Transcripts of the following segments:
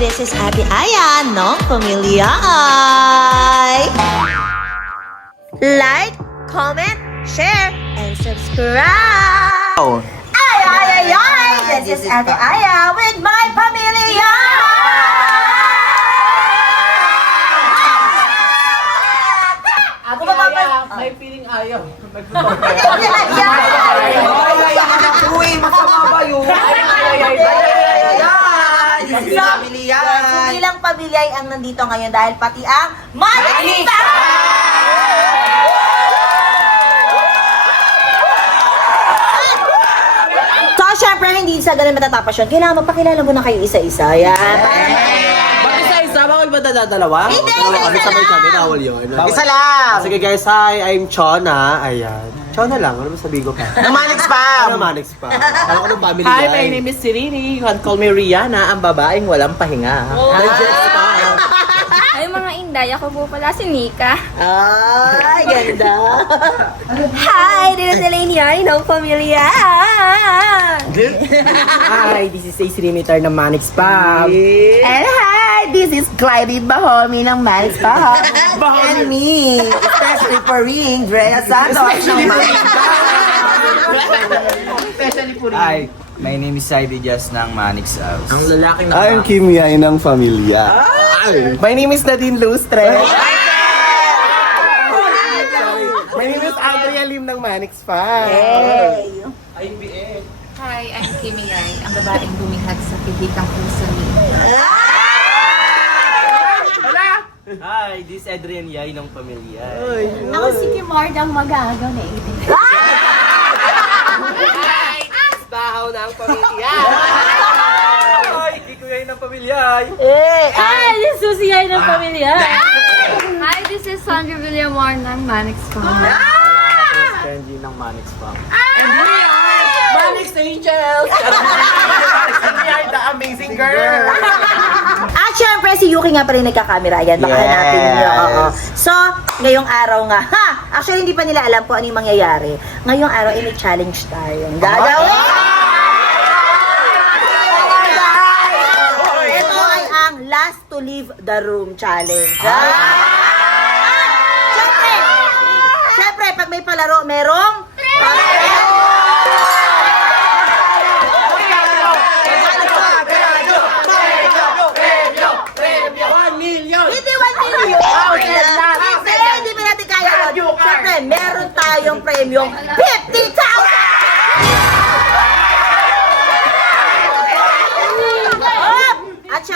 This is Ate Aya ng Pamilya Ay. Like, comment, share, and subscribe. Oh. Ay, ay, ay, ay. This is Ate Aya with my Pamilya. Ate Aya, may feeling ayaw. Uy, masama ba yun? Hindi lang pamilya ang nandito ngayon dahil pati ang Manita! So, syempre, hindi sa ganun matatapos yun. Kailangan magpakilala mo na kayo isa-isa. Yan. Bakit isa-isa? Bawal ba dalawa? Hindi, Kami isa sabay lang. kami, bawal yun. Isa lang! Sige guys, hi, I'm Chona. Ayan. Chona lang, ano ba sabihin ko pa? Ng Manix Spam! Ano Manix pa? Alam ko ng family Hi, guy. my name is Sirini. You can call me Rihanna, ang babaeng walang pahinga. Jets pa. Ay, mga inday, ako po pala si Nika. Ay, ganda. Hi, this is Elaine Yari ng Pamilya. Hi, this is Ace Rimitar ng Manix Spam. And hi, this is Clyde Bahomi ng Manix Spam. And me, especially for Ring, Drea Santos. Especially po Hi, my name is Saidi Jazz ng Manix House. Ang lalaking I'm Kim Yai ng Pamilya. My name is Nadine Lustre. My name is Andrea Lim ng Manix Spam. Hi, I'm Kimi Yai, ang babaeng bumihat sa pibitang puso ni. Hi, this is Adrian Yai ng Pamilya. Ako si Kimard ang mag-aagaw na ito. Bahaw ng pamilya. Hi, Kiko Yai ng Pamilya. Hi, this is Susie Yai ng Pamilya. Hi, this is Sandra Villamor ng Manix Farm. Kenji ng Manix pa. Manix Angels. We are the amazing girl. At syempre, si Yuki nga pala yung nagkakamera. Yan, baka Yes. hanapin niyo. Oo. So, ngayong araw nga, actually, hindi pa nila alam kung ano yung mangyayari. Ngayong araw, may challenge tayo. Gagawin! Ito ay ang last to leave the room challenge. Syempre, pag may palaro, merong hindi 1 million. Kasi hindi pa natin kaya yun. Siyempre, meron tayong premyong 50,000! At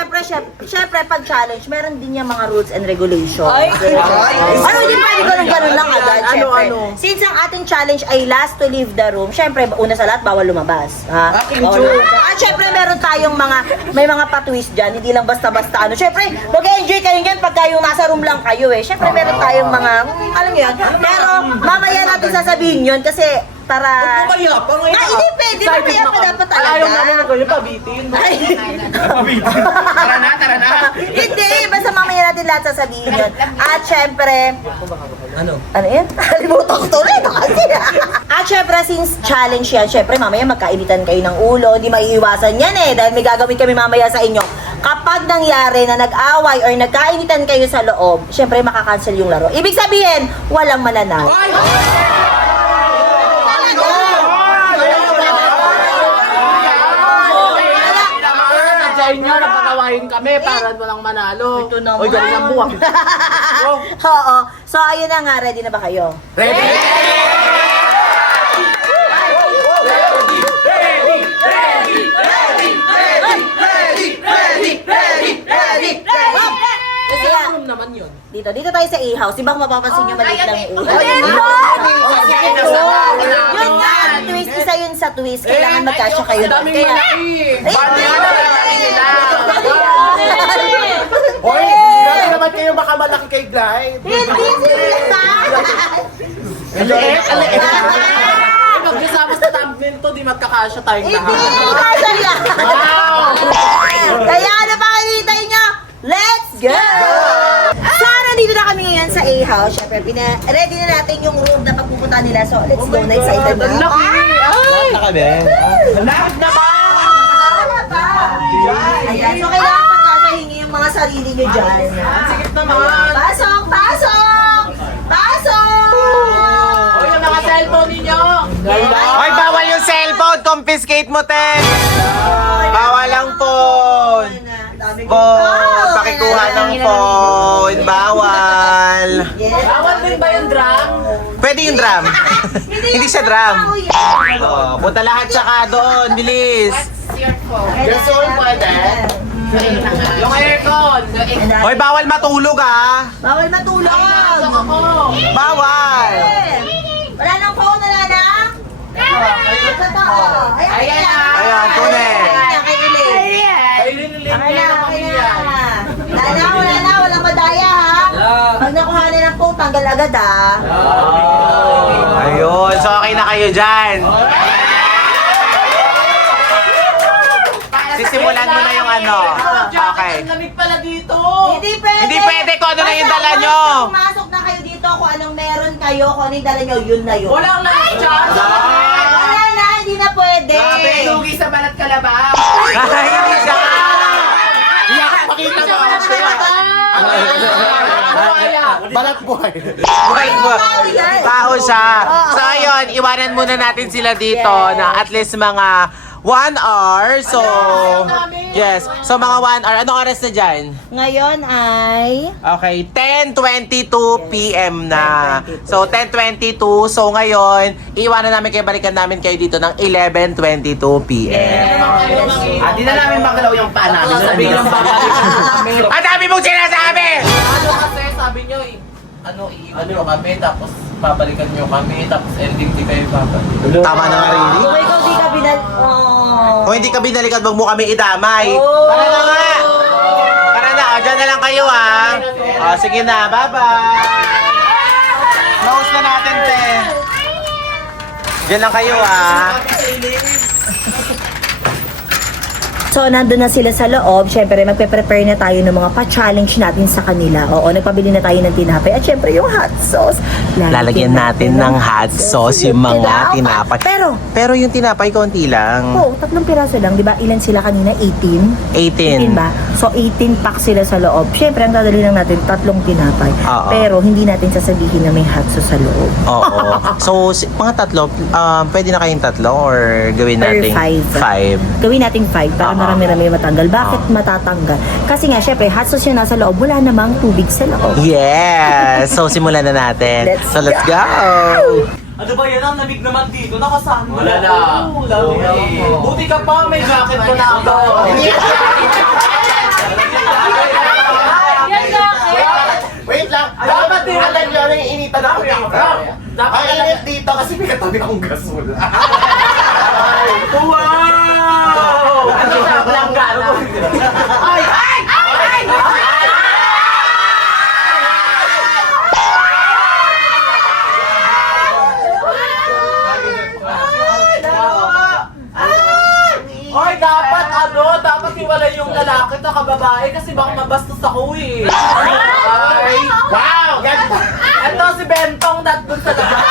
syempre, pag challenge, meron din yung mga rules and regulations. Ano, hindi pwede ganun lang agad, syempre. Since ang ating challenge ay last to leave the room, syempre, una sa lahat, bawal lumabas. At syempre, meron tayong may mga pa-twist dyan, hindi lang basta-basta ano. Syempre, mag-enjoy kayo yan pagka yung nasa room lang kayo eh. Syempre, meron tayong mga, alam nyo yan. Pero, mamaya natin sasabihin yun kasi, para... hindi pwede, mamaya pa dapat talaga. Ayaw namin na kayo pabitin. Tara na. Hindi, basta mamaya natin lahat sasabihin yun. At syempre... Ano yan? Kalimutan ko tuloy na kasi. At syempre, since challenge yan, syempre mamaya magkainitan kayo ng ulo. Hindi maiiwasan yan eh. Dahil may gagawin kami mamaya sa inyo. Kapag nangyari na nag-away or nagkainitan kayo sa loob, syempre makakancel yung laro. Ibig sabihin, walang mananalo. Sa inyo, napakawain kami para walang manalo. Ito naman. Oy, galing ang buwak. Oo. So, ayun na nga. Ready na ba kayo? Kasi Kaya, room naman yun. dito tayo sa A-house. Di ba kung mapapansin nyo maliit lang yung A-house? Yun nga, twist. Isa yun sa twist. Kailangan magkasya kayo. Ang daming Kaya, malaki. Hoy, grabe naman kayo baka malaki kay Glide. hindi sila. Aliit. Magkasama sa thumbnail to, di magkakasya tayong Hindi lahat. kasya yan. Wow! Kaya ano pa kanitay nyo? Let's go! So, nandito na kami ngayon sa A-house. Siyempre, ready na natin yung room na pagpupunta nila. So, let's go na. Excited na. Laki! Ay! Na kami. Lahat naman! Ayan, so kailangan pagkasyahin confiscate mo, Ted! Bawal ang phone! Pakikuha ng phone! Bawal! Bawal din ba yung drum? Pwede yung drum. Hindi siya drum. Oh, punta lahat saka doon. Bilis! Gasol pwede. Yung aircon. Hoy, bawal matulog ah! Bawal matulog! Bawal! Wala nang phone, wala na? Sa tao. Ayan na. Ayan, tuloy. Wala na, walang madaya ha. Pag nakuha na ng phone, tanggal agad ha. Ayun, so okay na kayo dyan. Sisimulan mo na yung ano. Okay. Ang lamig pala dito. Hindi pwede. Hindi pwede kung ano na yung dala nyo. Basta pumasok na kayo dito, kung anong meron kayo, kung ano yung dala nyo, yun na yun. Walang lamig dyan. Wala na, hindi na pwede. Grabe, lugi sa balat kalabaw. Ay, hindi siya. Pakita mo. Balat buhay. Tao siya. So ayun, iwanan muna natin sila dito na at least mga 1 hour. So, yes. So mga 1 hour. Anong oras na dyan? Ngayon ay... Okay, 10:22 p.m. na. So, 10:22. So, ngayon, iwanan namin kayo, balikan namin kayo dito ng 11:22 p.m. Di na namin magalaw yung paa namin. Sabi ng babalik namin. Ang dami mong sinasabi! Ano kasi sabi nyo, iiwan nyo kami, tapos babalikan nyo kami, tapos ending di kayo babalik. Tama na nga rin. Kung ikaw di ka binal... Kung hindi ka binalikan, wag mo kami idamay. Oh. Tara na nga! Tara na, dyan na lang kayo ah. Sige na, bye-bye! Close na natin, te. Dyan lang kayo So, nandun na sila sa loob. Siyempre, magpe-prepare na tayo ng mga pa-challenge natin sa kanila. Oo, nagpabili na tayo ng tinapay. At siyempre, yung hot sauce. Lalagyan natin ng hot sauce yung mga tinapay. Pero yung tinapay, konti lang. Oo, 3 piraso lang. Di ba? Ilan sila kanina? 18? 18. 18 ba? So, 18 pack sila sa loob. Siyempre, ang dadali lang natin, 3 tinapay. Oo. Pero, hindi natin sasabihin na may hot sauce sa loob. Oo. So, mga tatlo, pwede na kayong tatlo or gawin Or natin 5? Gawin natin 5 para marami-rami matanggal. Bakit matatanggal? Kasi nga, syempre, hot sauce yung nasa loob, wala namang tubig sa loob. Yes! So, simulan na natin. Let's go! Ano ba yan? Ang lamig naman dito. Nakasama. Wala na. Buti ka pa, may jacket ko na ako. Wait lang. Dapat din alam nyo na yung initan ako dito. Ang init dito kasi may katabi akong gasol. Wow! Ano sa planggana? Ay! Ay! Ay! Ay, dapat iwalay yung lalaki at babae kasi baka mabastos ako eh. Ay! Wow! Ganda! Ito si Bentong dun sa labas.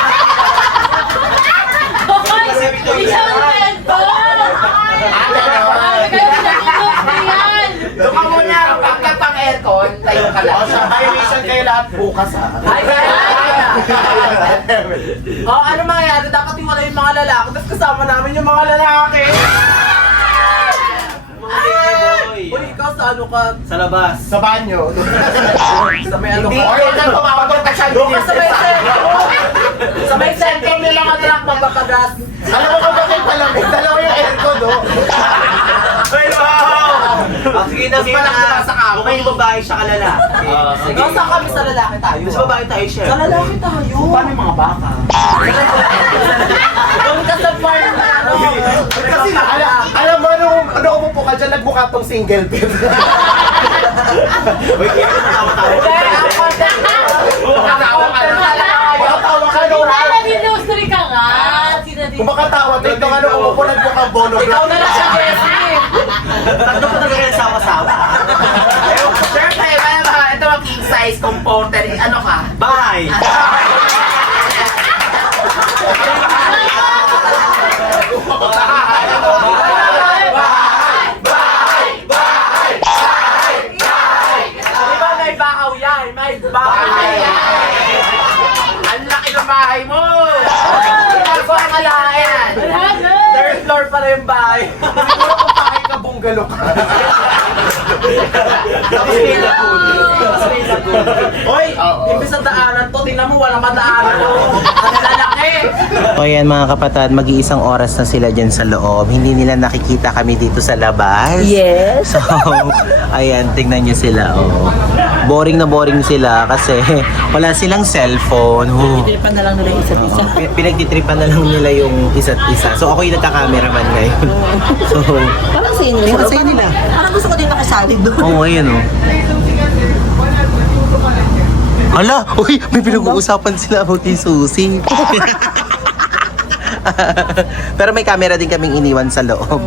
Doon ka muna, pagkat ang aircon, tayo ka lang. May mission kayo lahat bukas ha. Ano mangyayari? Dapat yung yung mga lalaki, tapos kasama namin yung mga lalaki. Uy, ikaw sa ano ka? Sa labas. Sa banyo. Sa may ano Hindi ka? ko yung tumawag ka siya. Doon ka sa may sentro. Sa may sentro nilang ang truck magpapagas. Alam mo kung bakit malamig? Dalawa yung aircon, no? Ay, wow! Sige na, sige na. Sa kamo. Kung may babae siya ka lalaki. Sige. Ikaw saan kami sa lalaki tayo? Mas babae tayo, chef. Sa lalaki tayo. Paano yung mga baka? Doon ka sa farm na ano. Kasi alam mo, ano umupo ka dyan, nagmukha tong single bed. Uy, kaya ka natawa-tawa. Hindi, ang content na. Makatawa ka na. Makatawa ka na. Nag-industry ka nga. Kung makatawa, ito ano umupo, nagmukha bono. Ikaw na lang siya, Jessie. Tatlo pa talaga yung sawa-sawa. Siyempre, ito ang king size comforter. Ano ka? Bye! Di ba may bakaw yan? May bakaw yan. Ang laki ng bahay mo. Ito ang alayan. Third floor pala yung bungalo ka. Tapos may lagun. Hoy, imbis na daanan to, tingnan mo, walang madaanan. Ang lalaki. O yan mga kapatid, mag-iisang oras na sila dyan sa loob. Hindi nila nakikita kami dito sa labas. Yes. So, ayan, tingnan nyo sila. Oh. Boring na boring sila kasi wala silang cellphone. Oh. Tinipan na lang nila yung isa't isa. Pinagtitripan na lang nila yung isa't isa. So ako yung nagka-cameraman ngayon. So, Parang sa inyo. Parang sa inyo nila. Parang gusto ko din makasali doon. oh, ayan oh. Hala! Uy! May pinag-uusapan sila about yung susi. Pero may camera din kaming iniwan sa loob.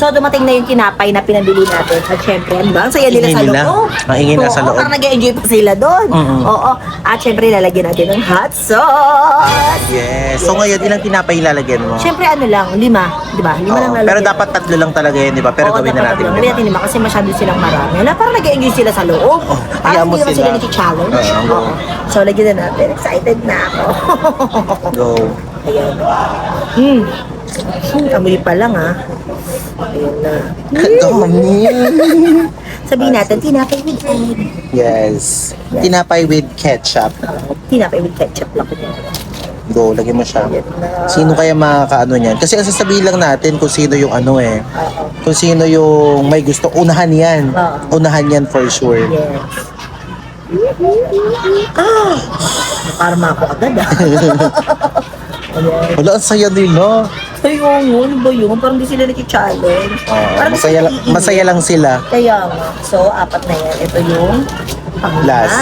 So, dumating na yung tinapay na pinabili natin. At syempre, ano ba? Ang saya nila sa Ingay nila. loob. Ang ingay na Oo, sa loob. Parang nag-enjoy pa sila doon. Oo. At syempre, lalagyan natin ng hot sauce. Yes. So ngayon, ilang tinapay ilalagyan mo? Syempre, ano lang, 5. Di ba? 5 lang Oo, lalagyan. pero dapat 3 lang talaga yun, di ba? Pero Oo, gawin na dapat natin. tatlo. Gawin natin 5 kasi masyado silang marami. Wala, parang nag-enjoy sila sa loob. hayaan Parang mo hindi naman sila. sila nag-challenge. Oo. Oo. So, lagyan na natin. Excited na ako. Go. Ayan. Amoy pa lang ah. Ayan na. Dami. Sabihin natin, tinapay with egg. Yes. Tinapay with ketchup. Tinapay with ketchup lang. Go, lagyan mo siya. Sino kaya makakaano niyan? Kasi ang sasabihin lang natin kung sino yung ano eh. Kung sino yung may gusto. Unahan yan. Unahan yan for sure. Yes. Nakarma ako agad ah. Wala, ang saya nila. Ay, oo, ano ba yun? Parang di sila nag-challenge. Parang Masaya lang sila. Kaya nga. So, 4 na yan. Ito yung Last.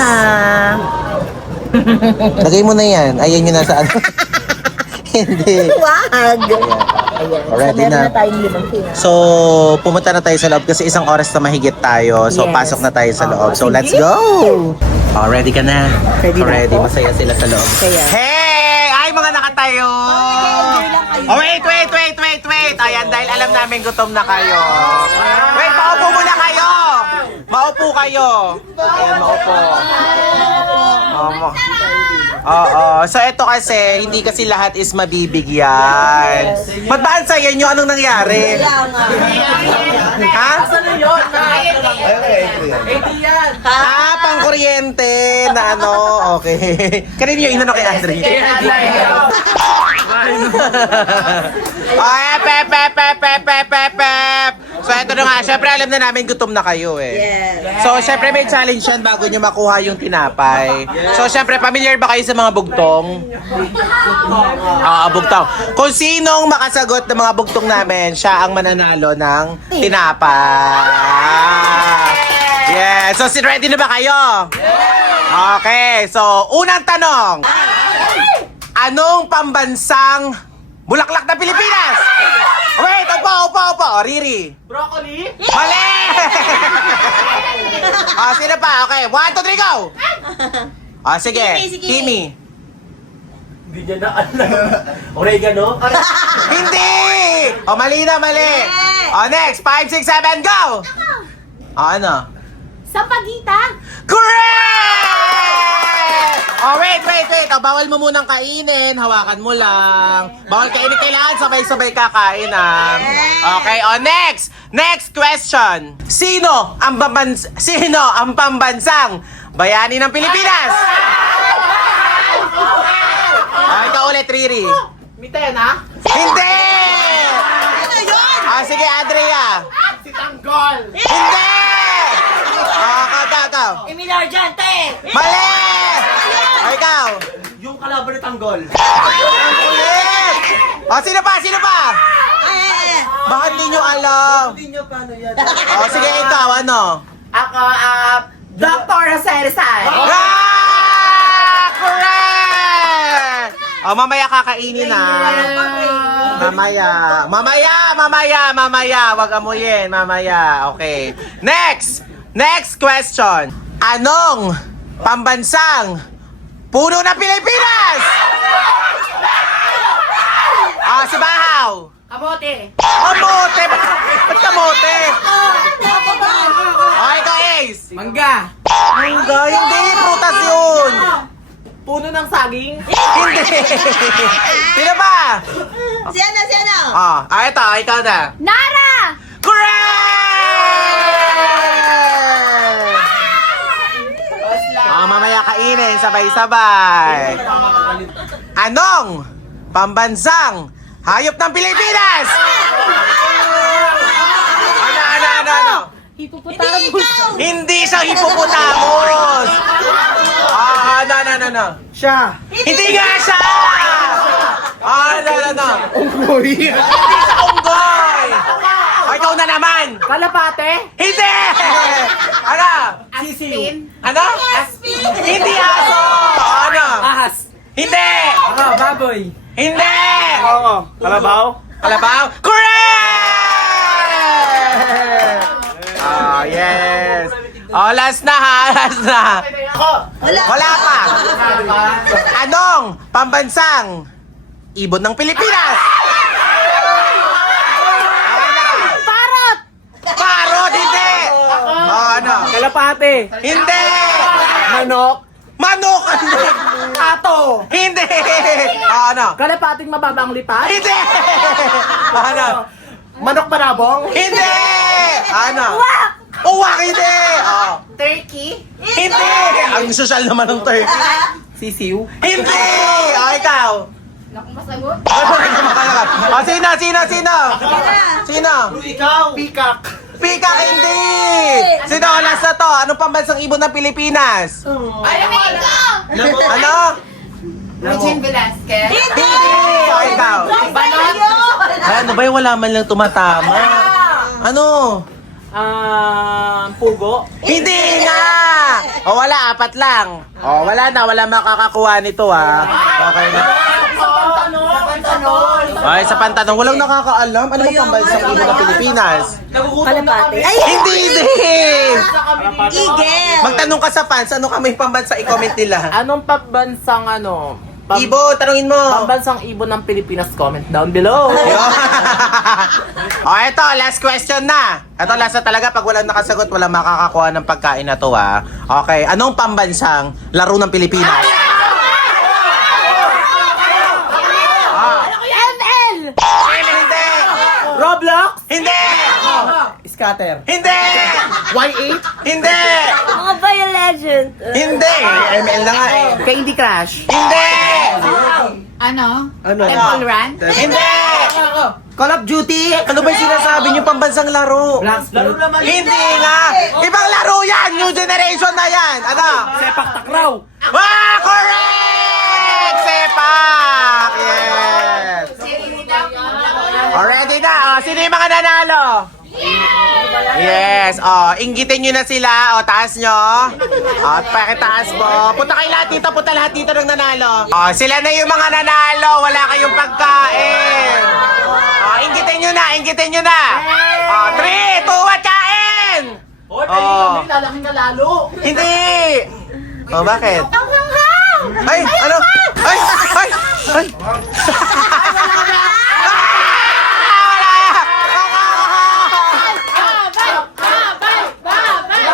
Lagay mo na yan. Ayan yung nasa ano. Hindi. Wag! Ayan. Ready so, meron na. na tayong 5 tinapay. So, pumunta na tayo sa loob kasi 1 oras na mahigit tayo. So, Yes. pasok na tayo sa loob. So, sige. let's go! Oh, ready ka na? Ready na Ready. ako. Masaya sila sa loob. Kaya. Hey! Ay, mga nakatayo! nag-enjoy lang kayo. Oh, wait! Ayan, dahil alam namin gutom na kayo. Wait, maupo muna kayo! Maupo kayo! Ayan, maupo. Oo. So, ito kasi, hindi kasi lahat is mabibigyan. Ba't ba ang saya nyo? Anong nangyari? Ha? Asan na yun? 80 yan. Pang kuryente na ano, okay. Kanina yung inano kay Andre. Ay, pep. So, ito na nga. Syempre, alam na namin gutom na kayo eh. Yes. So, syempre, may challenge yan bago nyo makuha yung tinapay. So, syempre, familiar ba kayo sa mga bugtong? Bugtong. Kung sinong makasagot ng mga bugtong namin, siya ang mananalo ng tinapay. Yeah. So, ready na ba kayo? Okay. So, unang tanong. Anong pambansang bulaklak na Pilipinas? Wait, opo. Riri. Broccoli? Mali! Sino pa? Okay, 1, 2, 3, go! Sige. Kimi. Hindi niya na alam. Oregano? Hindi! Mali. Next, 5, 6, 7, go! Ano? Sampaguita. Correct! Wait. Bawal mo munang kainin. Hawakan mo lang. Bawal kainin. Kailangan sabay-sabay kakain Okay, next! Next question. Sino ang pambansang bayani ng Pilipinas? Ikaw ulit, Riri. Mitena? Hindi! Ano yun? Sige, Andrea. Si Tanggol! Hindi! Ikaw. Emilio Argente! Mali! Ikaw. Yung kalaban ni Tanggol. Ang kulit! Sino pa? Bakit di nyo alam? Hindi niyo paano yan. Sige, ikaw, ano? Ako, Dr. Jose Rizal. Correct! Mamaya kakainin na. Mamaya. Wag amuyin, mamaya. Okay. Next question. Anong pambansang puno ng Pilipinas? Si Bahaw. Kamote. Kamote! Ba't kamote? Ikaw, Ace. Mangga. Mangga, hindi. Prutas yun. Puno ng saging. Hindi. Sino ba? Si ano? Ito, ikaw na. Nara. natin, sabay-sabay. Anong pambansang hayop ng Pilipinas? Ano? Hindi siya hippopotamus. Ano? Siya. Hindi nga siya! Ano? Unggoy. Hindi siya unggoy. O, ikaw na naman. Kalapate? Hindi! Ano? Sisiw. Ano? Hindi aso! Ano? Ahas. Hindi! Baboy. Hindi! Kalabaw? Kalabaw? Correct! Oh, yes. Oh, last na ha, last na. Wala pa. Anong pambansang ibon ng Pilipinas? Parot! Parot, hindi! Oh, ano? Kalapate. Hindi! Manok. Manok! Hindi! Ato. Hindi! Oh, ano? Kalapating mababang lipat. Hindi! Ano? Manok parabong. Hindi! Ano? Uwak! Hindi! Oh. Turkey. Hindi! Ang sosyal naman ng turkey. Sisiw. Hindi! Oh, ikaw! Naku, masagot. Oh, sino? Sino? Ikaw. Peacock. Pika, hindi! Sino? Last na to. Anong pambansang ibon ng Pilipinas? Flamingo! Ano? Regine Velasquez. Hindi! Oh, ikaw? Ay, ano ba yung wala man lang tumatama? Ano? Pugo. Hindi nga! O wala, apat lang. O wala na, wala makakakuha nito ha. Okay na. Ay, sa pantanong, walang nakakaalam. Ano ba pambansang ibon ng Pilipinas? Kalapate. Ay, Hindi! Eagle. Magtanong ka sa fans, ano kami pambansa? I-comment nila. Anong pambansang Ibo, tanungin mo. Pambansang ibon ng Pilipinas? Comment down below. O, eto, last question na. Eto, last na talaga. Pag walang nakasagot, walang makakakuha ng pagkain na to, ha. Okay, anong pambansang laro ng Pilipinas? ML! Hindi! Roblox. Hindi! Scatter. Hindi! Y8. Hindi! Mga Bio-Legend! Hindi! ML na nga eh. Candy Crush. Hindi! Ano? Ano? Temple Run? Hindi! Call of Duty. Ano ba yung sinasabi niyo pambansang laro? Laro naman. Hindi nga! Ibang laro yan! New generation na yan! Ano? Sepak takraw. Ah! Correct! Sepak! Yes! Already na! Oh, sino yung mga nanalo? Yes! Oh, inggitin nyo na sila. Oh, taas nyo. Oh, pakitaas mo. Punta kayo lahat dito. Punta lahat dito ng nanalo. Oh, sila na yung mga nanalo. Wala kayong pagkain. Oh, inggitin nyo na. Inggitin nyo na. Oh, 3, 2, 1, kain! Oh. Lalaki ka lalo. Hindi! Oh, bakit? Ay! Ano? Ay! Ay! Ay!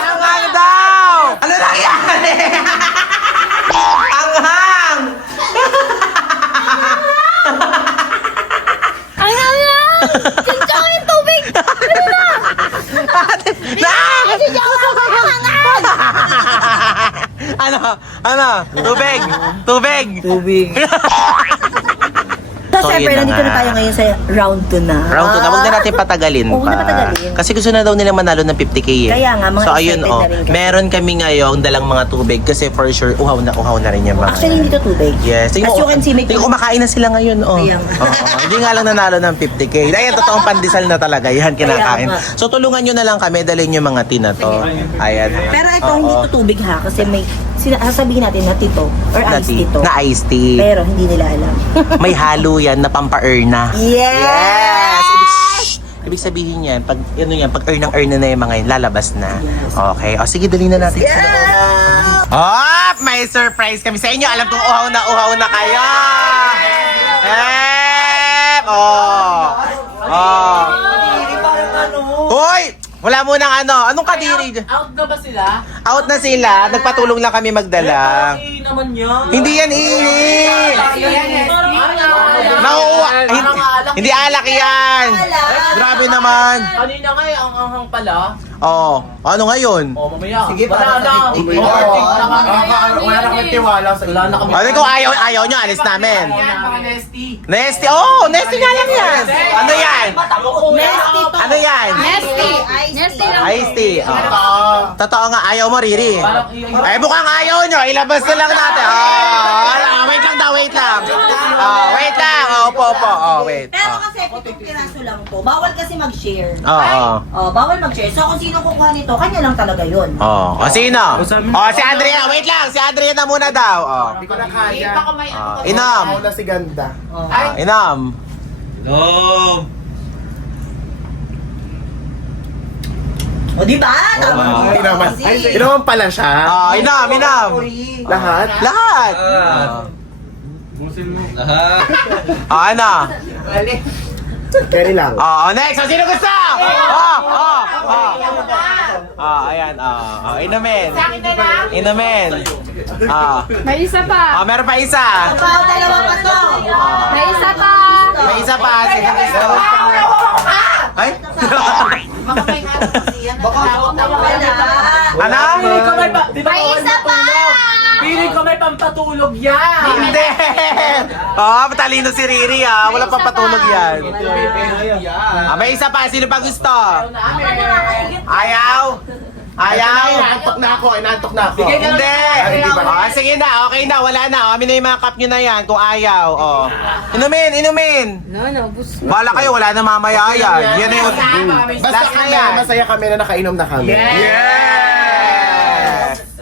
Anghang daw! Ano nangyari? Anghang! Ang nga! Sinchong yung tubig! Ano? Tubig! Tubig! Tubig. So, So, syempre, yun na nandito na nga. tayo ngayon sa round 2 na. Round 2 na, huwag na natin patagalin Oo, huwag na patagalin. Kasi gusto na daw nila manalo ng 50k eh. Kaya nga, mga so ayun excited na rin kasi. meron kami ngayon dalang mga tubig kasi for sure uhaw na rin yung mga. Actually, hindi to tubig. Yes. As you can see, may kumakain na sila ngayon, oh. Kaya nga. Oo. Hindi nga lang nanalo ng 50k. Ayan, totoong pandesal na talaga. Yan, kinakain. Kaya nga. So, tulungan nyo na lang kami. Dalhin yung mga tina to. Ayan. Pero ito, Oo. hindi to tubig ha. Kasi may, sasabihin natin na tito. Or iced tea to. Na iced tea. Pero hindi nila alam. May halo yan na pampa-erna. Yes! Ibig sabihin yan, pag earn na yung mga yun, lalabas na. Okay. O, sige, dali na natin. Oh, may surprise kami sa inyo. Alam kong uhaw na kayo. Oh. Oh. Hoy! Wala mo nang ano. Anong kadiri? Out na ba sila? Out na sila. Nagpatulong lang kami magdala. Ay, naman yan. Hindi yan ihi. Nauuwa. Hindi alak yan. Grabe naman. Kanina nga ang anghang pala. Oh, ano ngayon? O, mamaya. Sige, wala para na. sa tiktik. Wala na kami tiwala sa Wala na kami. Ano kung ayaw nyo, alis namin. Yan, mga nesty. Nesty. Oh, Nesty nga lang yan. Ano yan? Nesty to. Ano yan? Nesty! Nesty lang. Ice tea. Oh. Totoo nga, ayaw mo, Riri. Parang Ay, mukhang ayaw nyo. Ilabas na lang natin. Wait lang daw, wait lang. Wait lang. Opo. Wait. Pero kasi 7 piraso lang to. Bawal kasi mag-share. Oo. Bawal mag-share. So kung sino kukuha nito, kanya lang talaga yun. Oh, sino? Oh, si Andrea. Wait lang, si Andrea na muna daw. Oh. Hindi ko na kaya. Baka may ano ka. Inam. Wala si ganda. Inam. O di ba? Tama. Hindi naman. Hindi naman pala siya. Oh, inam. Lahat. Lahat. Oh, ano? Carry lang. Oh, next. Oh, sino gusto? Ayan. Inumin. Inumin. May isa pa. Meron pa isa. Dalawa pa to. May isa pa. May isa pa. Sino gusto? Ay? Baka may ano kasi yan. Nakatakot ako. Ano? Piling ko may May isa pa. Piling ko may pampatulog yan. Hindi! Matalino si Riri Wala pa patulog yan. May isa pa. Sino pa gusto? Ayaw? Inaantok na ako. Hindi! Sige na, okay na, wala na. Amin na yung mga cup nyo na yan kung ayaw. Inumin! Bala kayo, wala na mamaya yan. Yan na yung... Basta Last na kami, yan. masaya kami na nakainom na kami. Yes!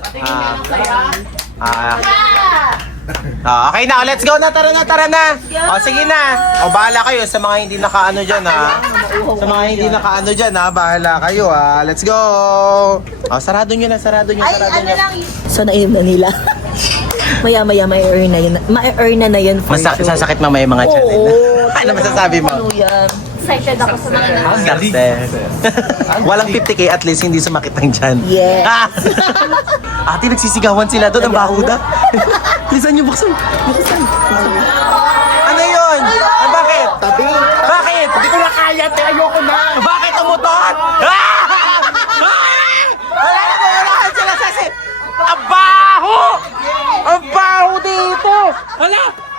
Patingin nga ng saya. Okay na, let's go na, tara na. Sige na. Bahala kayo sa mga hindi nakaano dyan Sa mga hindi nakaano dyan bahala kayo Let's go. Sarado nyo na. Ay, ano lang yun. So nainom na nila. Maya-maya may earn na yun. May-earn na yun for sure. Sasakit mamaya yung mga channel. Ano masasabi mo? Ano yan? Excited ako sa mga Walang 50k at least hindi sumakit ang tiyan. Yes. Ate, nagsisigawan sila doon. Ang bahuda. Bilisan niyo, buksan. Ano yun? Bakit? Tabi. Bakit? Hindi ko na kaya, te. Ayoko na. Bakit umutot? Wala na kuulahan sila sa Ang baho! Ang baho dito!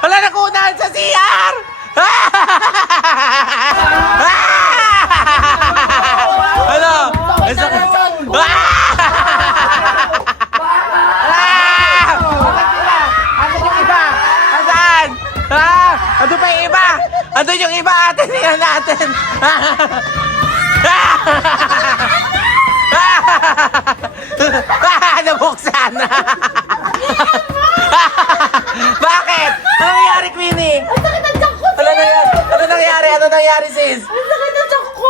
Wala na kuulahan sa CR! Ano? Ang sakit. Ano yung iba? Saan? Ano pa yung iba? Ano yung iba? Atin yan natin. Nabuksan. Bakit? Ano nangyari, Queenie? Ano nangyari, sis? Ang sakit ng tiyak ko.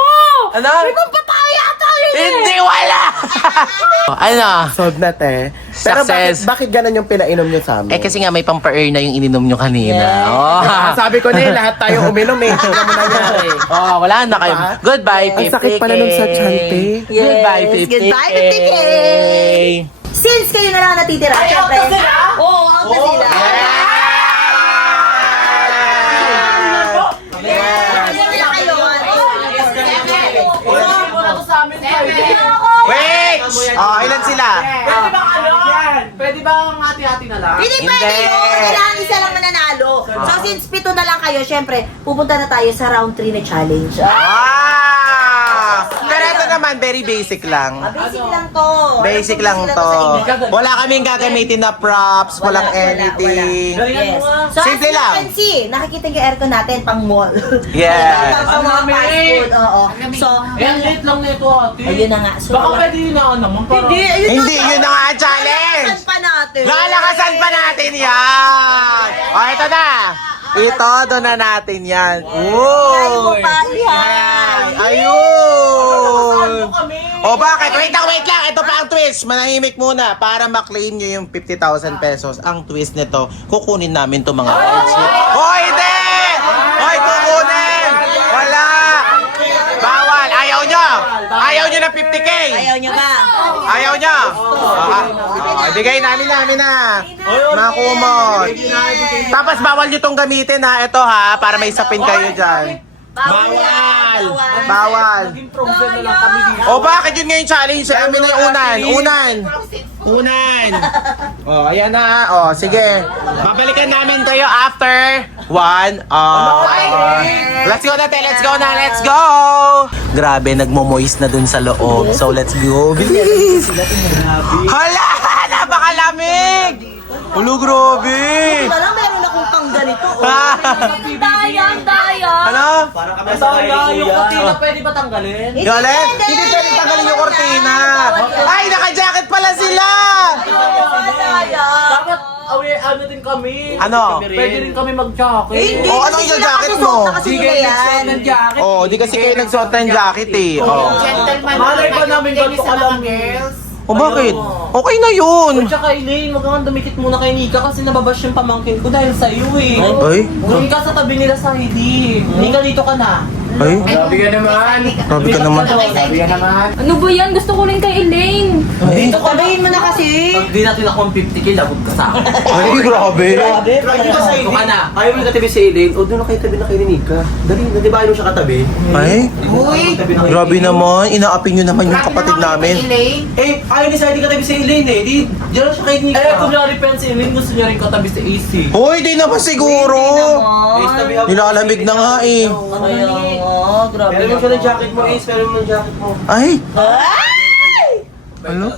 Ano? May pampatay yata yun eh. Hindi, wala! Ano? Solved na, te. Pero Success. bakit ganun yung pinainom niyo sa amin? Kasi nga may pampa-earn na yung ininom nyo kanina. Sabi ko na lahat tayo uminom Ito na mo nangyari. Wala na kayo. Goodbye, 50K. Ang sakit pala nung sa chante. Goodbye, 50K. Goodbye, 50K. Since kayo na lang natitira, syempre. Oo, out na sila. Wait! Ilan sila? Pwede ba ang hati-hati na lang? Hindi pwede yun. Kailangan isa lang mananalo. So since 7 na lang kayo, syempre, pupunta na tayo sa round 3 na challenge. Pero ito naman, very basic lang. Basic lang to. Basic lang to. Wala kaming gagamitin na props, walang anything. Yes. So Simple as you lang. can see, nakikita yung aircon natin pang mall. Yes. Pang mga fast food. Oo. So, Ang late lang nito, ate. ayun na nga. So, Baka pwede yun na naman. Hindi, ayun na. Hindi, yun na nga ang challenge. Lalakasan pa natin. Lalakasan pa natin yan. Ito na. Itodo na natin yan. Ay, mo Uy. pa yan. Ayun. O bakit? Wait lang. Ito pa ang twist. Manahimik muna para maklaim nyo yung 50,000 pesos. Ang twist nito, kukunin namin to mga rides. Hoy, hindi! Hoy, kukunin! Wala! Bawal! Ayaw nyo ng 50K. Ayaw niyo ba? Ayaw niya. Ibigay namin na. Mga kumot. Tapos bawal nyo tong gamitin ha. Ito ha, para may sapin kayo dyan. Bawal. Naging frozen na lang kami dito. O bakit yun ngayon challenge? Amin na yung unan. O, ayan na. O, sige. Babalikan namin kayo after 1 hour. Let's go na. Grabe, nagmo-moist na dun sa loob. So, let's go. Bilis. Hala, napakalamig. Ulo, grabe. Walang meron akong pang ganito. Dayang. Ano? Yung kutina pwede ba tanggalin? Yolet? Hindi pwede tanggalin yung kortina. Ay, naka-jacket pala sila. Dapat ano din kami. Ano? Pwede rin kami mag-jacket. O, ano yung jacket mo? Sige yan. ng jacket. Oh, di kasi kayo nagsuot ng jacket eh. Oh. Gentleman. Malay ba namin ganito sa mga alam girls? O bakit? Okay na yun. Tsaka Elaine, wag kang dumikit muna kay Nika kasi nababash yung pamangkin ko dahil sa iyo eh. Ay? Doon ka sa tabi nila sa Heidi. Nika, dito ka na. Ay? Grabe ka naman. Grabe ka naman. Grabe ka naman. Ano ba yan? Gusto ko rin kay Elaine. Dito ka na. Sabihin mo na kasi. Pag di natin ako ang 50K, labog ka sa akin. Ay, grabe. Dito ka sa Heidi. Ka na. Ayaw mo katabi si Elaine. O doon na kayo tabi na kay Nika. Dali, di ba ayaw siya katabi? Ay? Uy. Grabe naman. Inaapin nyo naman yung kapatid namin. Eh, ayaw ni Sadie katabi si Elaine eh. Di, diyan lang siya kay Nika. Eh, kung naripen si Elaine, gusto niya rin katabi si AC. Hoy, di naman siguro. Ace, tabihan mo. Nilalamig na nga eh. Grabe Pero mo siya ng jacket mo, Ace. Pero mo ng jacket mo. Ay? Ano?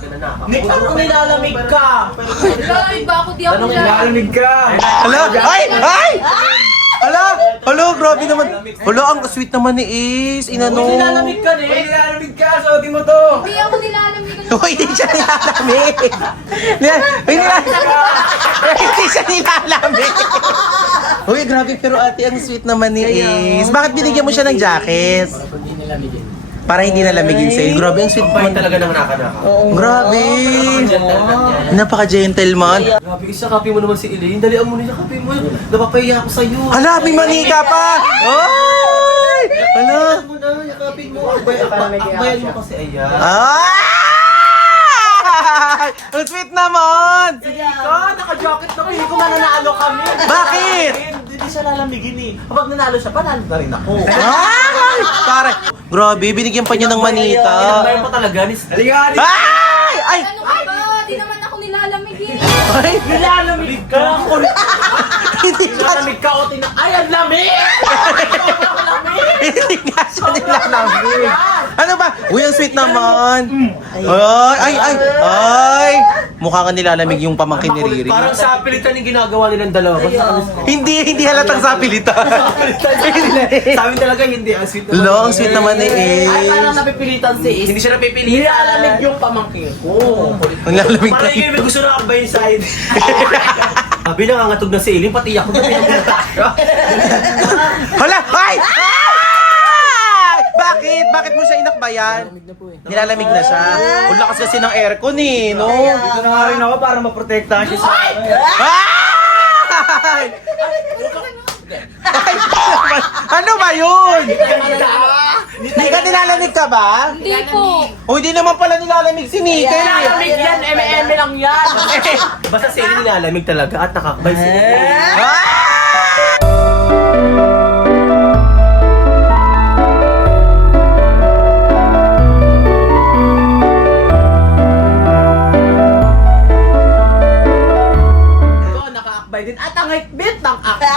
Nick, ano kung nilalamig ka? Ay, bakit di ako dyan? Nilalamig ka? Hala? Ay! Ay! Hala, grabe naman. Hala, ang sweet naman ni Ace. Inano. Nilalamig ka, Nick. Nilalamig ka, suotin mo to. Hindi ako nilalamig. Hoy, hindi siya nilalamig. Hindi siya nilalamig. Uy, grabe pero ate, ang sweet naman ni Ace. Bakit binigyan mo siya ng jacket? Para hindi nalamigin sa'yo. Grabe, ang sweet naman. talaga ng naka-naka. Grabe. Napaka-gentleman. Grabe, isa kapi mo naman si Elaine. Dalian mo nila, kapi mo. Napapahiya ako sa'yo. Hala, may manika pa. Ay! Hala. Ano mo na, yakapin mo. Akbayan mo kasi, ayan. Ay! Ang sweet naman. Ika, naka-jacket na pili ko mananalo kami. Bakit? Hindi siya lalamigin eh. Kapag nanalo siya, panalo na rin ako. Ay! Pare, grabe, binigyan pa niya ng manika. Inagbayan pa talaga ni... Halika! Ay! Ay! Ano ka ba? Di naman ako nilalamig eh. Ay! Nilalamig ka! Hindi nga Nilalamig ka o tina... Ay, ang lamig! Hindi nga siya nilalamig. Ano ba? Uy, ang sweet naman. Ay, ay. Mukha ka nilalamig yung pamangkin ni Riri. Parang sa pilitan yung ginagawa nilang dalawa. Hindi halatang sapilitan. Sa amin talaga hindi. Ang sweet naman. Lo, ang sweet naman ni Ay, Ace. parang napipilitan si Ace. Hindi siya napipilitan. Nilalamig yung pamangkin ko. Ang lalamig ka. Parang may gusto na akbayin sa akin. Sabi na nangangatog na si Eileen, pati ako na pinagpunta. Hala! Ay! Ay! Bakit? Bakit mo siya inakbayan? Nilalamig na siya. Ang lakas kasi ng aircon eh, no? Dito na nga rin ako para maprotektahan siya sa... Ay! Ay! Ano ba yun? Hindi ka nilalamig ka ba? Hindi po. O hindi naman pala nilalamig si Nika. Nilalamig yan, M&M lang yan. Basta si Eileen nilalamig talaga at nakakbay si Eileen. Nakaakbay din at ang hikbit ng akbay.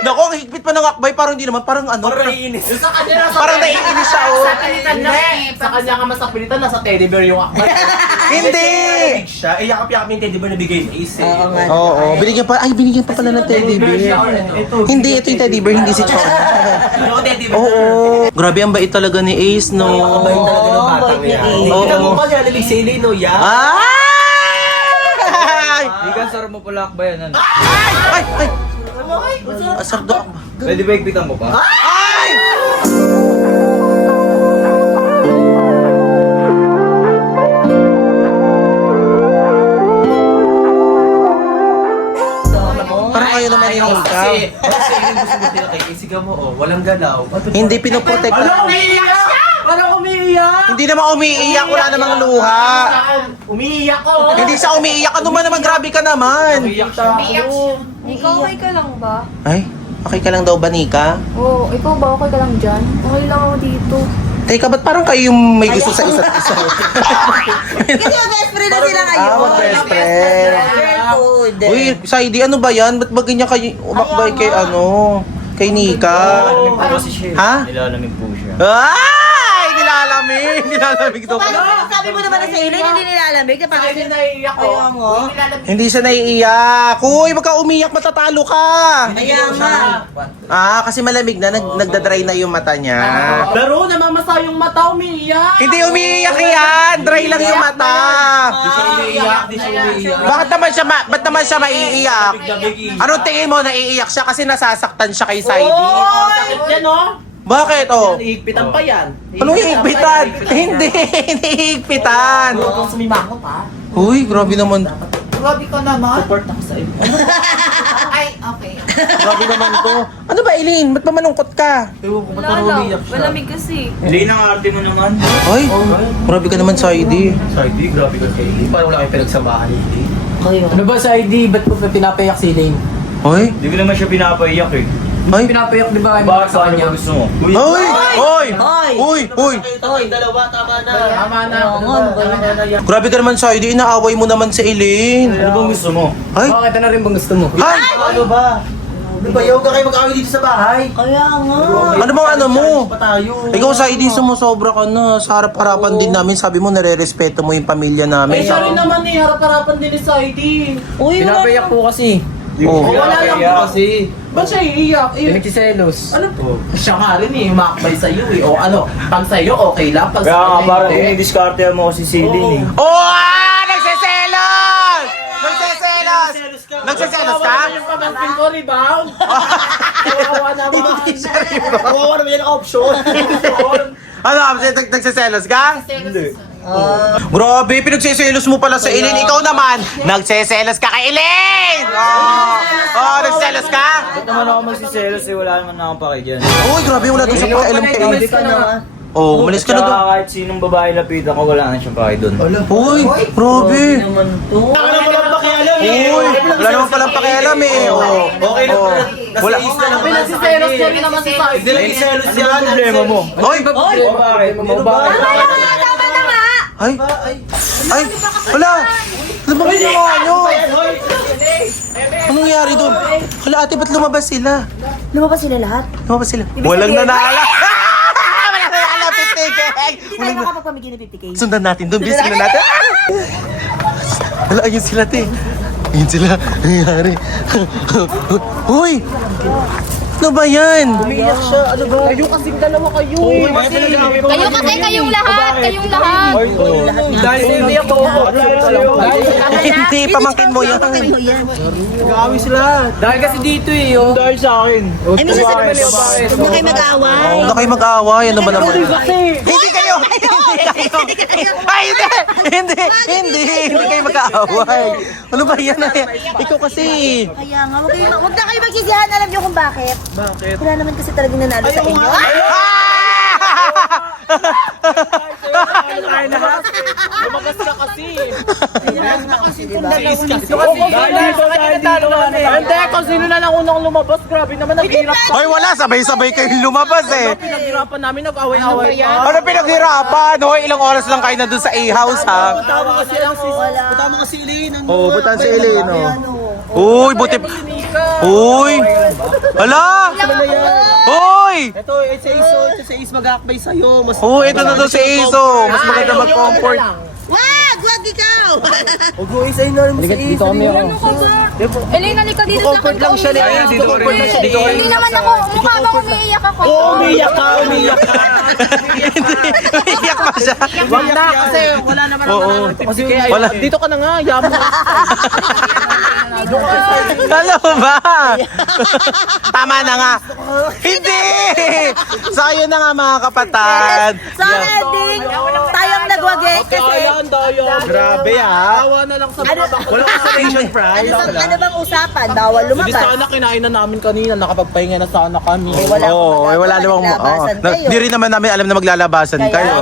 Naku, ang higpit pa ng akbay, parang hindi naman, parang ano? Parang naiinis. Sa kanya nasa Parang naiinis siya, oh. Sa pilitan na. Sa kanya nga mas napilitan, nasa teddy bear yung akbay. Hindi! Big siya. Eh, yakap-yakap yung teddy bear na bigay sa Ace. Oo, binigyan pa pala ng teddy bear. Hindi, ito yung teddy bear, hindi si Chon. Yung teddy bear. Oo. Grabe, ang bait talaga ni Ace, no? Nakakabay talaga ng batang yan. Hindi mo pa niya, nalig si Eileen, no? Yeah. Ay! Ikan, sarap mo pala akbayan. Ano? Ay! Ay! Asardo ako ba? Pwede ba higpitan mo pa? Ay! Parang ayaw naman yung ikaw. Kasi Eileen gusto mo nila kay Ace. Sigaw mo, oh, walang galaw. Hindi pinoprotect. Ano, umiiyak siya! Parang umiiyak umiiyak. Hindi naman umiiyak, wala namang luha. Umiiyak ko. Hindi siya umiiyak. Ano ba naman, grabe ka naman. Umiiyak siya. Ikaw okay ka lang ba? Ay, okay ka lang daw ba, Nika? Oo, ikaw ba okay ka lang dyan? Okay lang ako dito. Teka, ba't parang kayo yung may gusto sa isa't isa? Kasi yung best friend na sila ngayon. best friend. Girlhood. Uy, Saidi, ano ba yan? Ba't ba ganyan kayo umakbay kay kay Nika? Ha? Nilalamig po siya. Ay! Nilalamig! Nilalamig daw. Sabi mo naman na sa ilin, hindi nilalamig. Ay, hindi naiiyak ko. Kaya nga. Hindi siya naiiyak. Uy, wag ka umiyak, matatalo ka. Kaya nga. Ah, kasi malamig na, nagdadry na yung mata niya. Pero namamasa yung mata, umiiyak. Hindi umiiyak yan! Dry lang yung mata. Di siya umiiyak. Bakit naman siya maiiyak? Anong tingin mo naiiyak siya kasi nasasaktan siya kay Saidi? Sakit yan, oh. Bakit oh? Iigpitan pa yan. Anong higpitan? Hindi, hindi higpitan. Kung sumimangot, ha? Uy, grabe naman. Grabe ka naman. Support ako sa iyo. Ay, okay. Grabe naman to. Ano ba, Eileen? Ba't ba malungkot ka? Wala lang. Malamig kasi. Hindi nang arte mo naman. Ay, grabe ka naman, Saidi. Saidi, grabe ka kay Eileen. Parang wala kayo pinagsamahan ni Eileen. Ano ba sa ID? Ba't po pinapayak si Elaine? Ay, Hindi ko naman siya pinapaiyak eh. ay. Pinapayak di ba kayo Bakit sa sa kanya? kanya gusto mo? Uy! Uy! Hoy! Uy! Uy! Tama na. Ano ba yun? Grabe ka naman, Saidi. Inaaway mo naman si Eileen. Ano bang gusto mo? Ay! Bakit na rin bang gusto mo? Ay! Ano ba? Di ba, yaw ka kayo mag-away dito sa bahay? Kaya nga. Ano bang ano mo? Pa tayo. Ikaw, Saidi, sumusobra ka na. Sa harap-harapan din namin. Sabi mo, nare-respeto mo yung pamilya namin. Ay, siya rin naman eh. Harap-harapan din ni Saidi. Uy, wala Pinapayak po kasi. Oh. Wala lang po kasi. Ba't siya iiyak? Pinagsiselos. Ano po? Siya nga rin eh, umakbay sa'yo eh. O ano, pag sa'yo okay lang, pag Kaya nga, sa'yo parang hindi. dinidiskarte mo kasi si Eileen eh. Oh! Ah! Nagsiselos! Nagsiselos! Nagsiselos ka? Yung pamangkin ko, rebound. Kawawa naman. Kawawa naman yan option. Ano? Nagsiselos ka? Hindi. Grabe, pinagsiselos mo pala sa Eileen. Ikaw naman, nagsiselos ka kay Eileen! Oh, nagsiselos ka? Ba't naman ako magsiselos eh? Wala naman akong pakigyan. Uy, grabe, wala doon sa pakialam kay Eileen. Oh, umalis ka na doon. Tsaka kahit sinong babae lapitan ko, wala na siyang paki doon. Uy, grabe. Ano mo lang pakialam eh? Uy, wala naman palang pakialam eh. Oh, Okay lang oh. pala. Wala. Pinagsiselos niya rin naman si Saidi. Hindi lang iselos Ano yan. ang problema mo? Hoy! O bakit? Tama na nga! Ay! Ay! Wala! Ano ba ginawa nyo? Anong nangyari doon? Hala ate, ba't lumabas sila? Lumabas sila lahat? Lumabas sila. Walang nanala! Walang nanala, pitikeng! Hindi tayo makapagpamigay ng 50K. Sundan natin doon, bis sundan natin. Hala, ayun sila, te. Ayun sila. Ang nangyari. Uy! Ano ba yan? Umiyak siya. Ano ba? Kayo kasing dalawa kayo eh. Kayo kasi kayong lahat! Kayong lahat! Dahil sa hindi ako. Hindi, pamangkin mo yan. Nag-away sila. Dahil kasi dito eh. Oh. Dahil sa akin. Eh, minsan sa huwag na kayo mag-aaway. Huwag na kayo mag-aaway. Ano ba naman? Kasi. Hindi kayo! Hindi kayo! Ay, hindi! Hindi! Hindi! Hindi kayo mag-aaway. Ano ba yan? Ikaw kasi. Kaya nga, huwag na kayo magsisihan. Alam niyo kung bakit? Bakit? Wala naman kasi talagang nanalo sa inyo. Lumagas ka kasi. Hindi, kung sino na lang unang lumabas, grabe naman, naghihirap pa. Ay, wala. Sabay-sabay kayo lumabas eh. Pinaghirapan namin, nag-away-away pa. Ano pinaghirapan? Hoy, ilang oras lang kayo na doon sa A-house, ha? Tama kasi ang Tama kasi Eileen. Oo, butan si Eileen, oh. Uy, buti. Uy! Hala! Uy! Ito, sa is mag-aakbay sa'yo. Mas Oh, ito na to si Iso. Mas maganda mag-comfort. Wag! Wag ikaw! Huwag mo isayin na mo sa is. Dito kami ako. Elena, halika dito sa akin. lang siya, Elena. Dito comfort lang siya. Hindi naman ako, mukha bang umiiyak ako. Umiyak ka, umiyak ka. Iyak pa siya. Wag na, kasi wala naman Oo. Kasi Wala. dito ka na nga, yaman. Alam mo ba? Tama na nga. Hindi! So, ayun na nga mga kapatid. Sa ending, tayong nagwagi kasi tayo. Grabe ah. Awa na lang sa mga bakla. Wala cancellation prize. Ano bang usapan? Bawal Hindi lumabas. sana kinain na namin kanina. Nakapagpahinga na sana kami. Eh, wala Oo, wala namang naglabasan kayo. Di rin naman namin alam na maglalabasan kayo.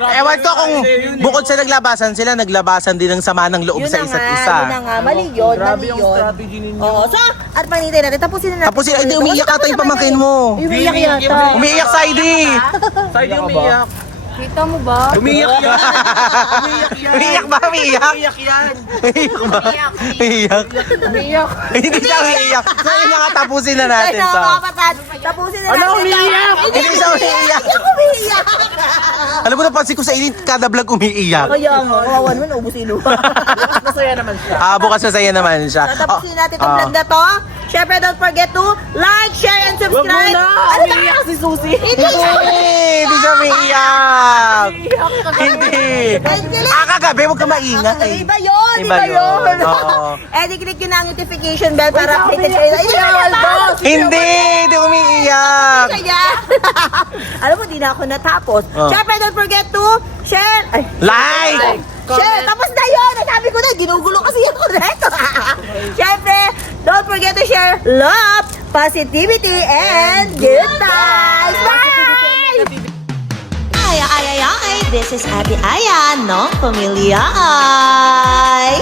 Ewan ko kung bukod sa naglabasan sila, naglabasan din ng sama ng loob Yun sa na isa't nga, isa. yun na nga. Mali yun, Grabe mali yung yun. strategy ninyo. Oo, so, at panintay natin. Tapusin na natin. Tapos sila, hindi umiiyak ata yung pamangkin mo. Umiiyak yata. Umiiyak sa ID. Side yung umiyak. Kita mo ba? Umiyak yan. Umiiyak ba? Umiiyak? Umiyak yan. Umiiyak ba? Umiiyak. Hindi siya umiiyak. So yun na nga, tapusin na natin Ay, to. nakakapatad. Tapusin na natin. umiiyak? Hindi siya umiiyak. Hindi ako umiiyak. Alam mo, napansin ko sa init, kada vlog umiiyak. Kaya nga, kawawan mo, naubos yung lupa. Masaya naman siya. Bukas masaya naman siya. So, tapusin natin itong vlog na to. Siyempre, don't forget to like, share, and subscribe. Ano ba? si Susie. Hindi siya Hindi siya umiiyak. Hindi. Kagabi, huwag ka maingay. Iba yun, Iba iba yun. yun. Oo. Eh, di-click nyo na ang notification bell para updated kayo. Hindi umiiyak. Kaya, alam mo, di na ako natapos. Siyempre, don't forget to share. Ay, Like! share. Tapos na yun. Sabi ko na, ginugulo kasi ako reto. Siyempre, don't forget to share love, positivity, and good times. Bye! Ay, this is Ate Aya ng Pamilya Ay.